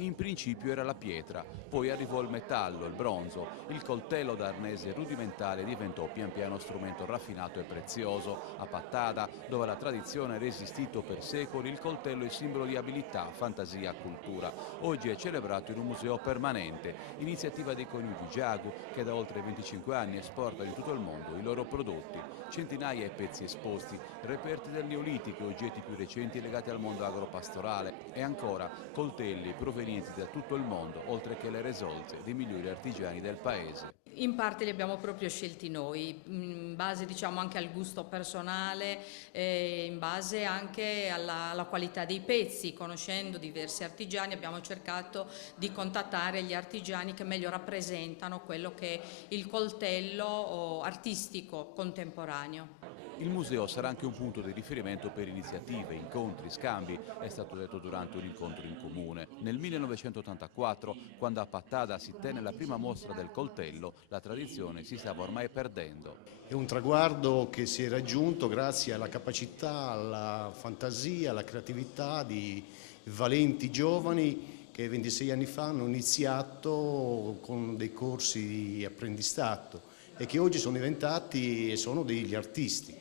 In principio era la pietra, poi arrivò il metallo, il bronzo, il coltello d'arnese rudimentale diventò pian piano strumento raffinato e prezioso. A Pattada, dove la tradizione ha resistito per secoli, il coltello è simbolo di abilità, fantasia, cultura. Oggi è celebrato in un museo permanente, iniziativa dei coniugi Giagu, che da oltre 25 anni esportano in tutto il mondo i loro prodotti. Centinaia di pezzi esposti, reperti del Neolitico e oggetti più recenti legati al mondo agropastorale e ancora coltelli provenienti da tutto il mondo, oltre che le resolze dei migliori artigiani del paese. In parte li abbiamo proprio scelti noi, in base diciamo anche al gusto personale, in base anche alla qualità dei pezzi. Conoscendo diversi artigiani abbiamo cercato di contattare gli artigiani che meglio rappresentano quello che è il coltello artistico contemporaneo. Il museo sarà anche un punto di riferimento per iniziative, incontri, scambi, è stato detto durante un incontro in comune. Nel 1984, quando a Pattada si tenne la prima mostra del coltello, la tradizione si stava ormai perdendo. È un traguardo che si è raggiunto grazie alla capacità, alla fantasia, alla creatività di valenti giovani che 26 anni fa hanno iniziato con dei corsi di apprendistato e che oggi sono diventati e sono degli artisti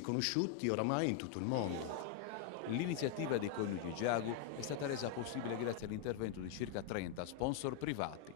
conosciuti oramai in tutto il mondo. L'iniziativa dei coniugi Giagu è stata resa possibile grazie all'intervento di circa 30 sponsor privati.